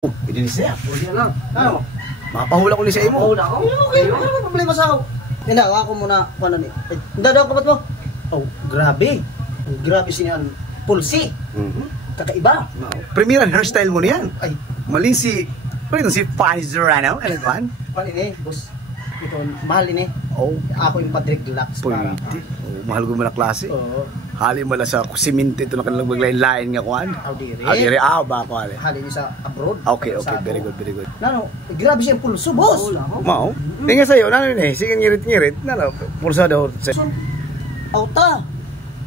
Pinilis niya. Pwede lang. Ano? Mapahula ko ni sa imo. Mapahula ko? Okay, wala naman problema sa ako. Tindawa ako muna, ano ni? Dadaw ka ba't mo? Oh, grabe. Grabe sinihan. Pulsi. Kakaiba. Premieran hairstyle mo niyan. Ay, Mali si... Ano si Fanny Zorano? Ano ba? pan ini, boss. Ito, mahal ini. Oh, Ako yung Patrick Deluxe para. pwede. Oh, mahal ko mo na klase. Oo. Hali mo lang sa siminto ito na kanilang maglain-lain nga kuhan. Audire. Hali rin. Ba ako hali. Hali niyo sa abroad. Okay, very good, very good. Nano, grabe siya yung pulso, boss. Mao? Tingnan sa'yo, ano yun eh, sige ngirit-ngirit. Ano, pulsa daw. Auta.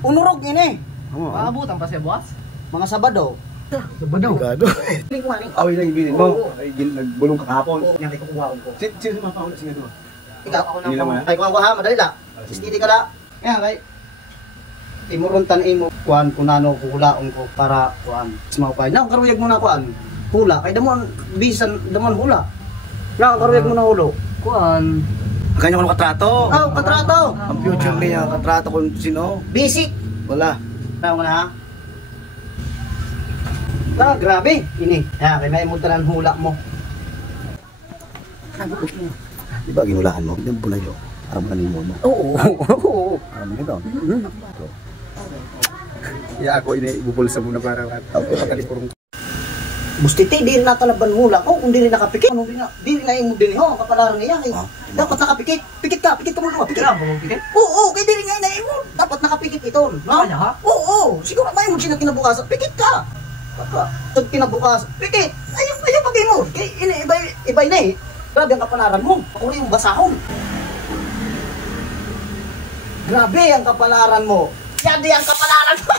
Unurog ini. Maabutan pa siya, boss? Mga Sabado. Sabado. Gado. Away lang ibinin mo. Ay, nagbulong kakapon. Yan, ikukuha ko. Sino mapahula sa ito? Ikaw, Ako Hindi naman. ay kuha ko ha, madali la. Istiti ka la. Yan, kay. Imuruntan imo kuan kunano hulaon ko para kuan. Smaw pa. Na karuyag mo na kuan. Hula kay damon bisan damon hula. Na karuyag mo na hulo. Kuan. Kanya ko ng katrato. Oh, katrato. Ang future niya, katrato kung sino. Basic. Wala. Tayo mo na ha. Grabe. Ini. Ya, kay may mutalan hula mo. Di ba ginulaan mo? Hindi mo bulayo. Aram ka mo. Oo. Aram mo ito. Ya ako ibubulsa mo na para pagkalipurong. Bustiti, di rin natalaban hula ko, kung di rin nakapikit. Ano di rin na yung din ho, kapalaran niya. Dapat nakapikit. Pikit ka muna. Pikit. Oo, kaya di rin nga inayin mo. Dapat nakapikit ito. No? Oo, siguro may mo siya kinabukasan. Pikit ka. Pag kinabukasan, pikit. Ayaw pagay mo. Iba na eh. Grabe ang kapalaran mo. Ako yung basahon. Grabe ang kapalaran mo. Yadi ang kapalaran mo.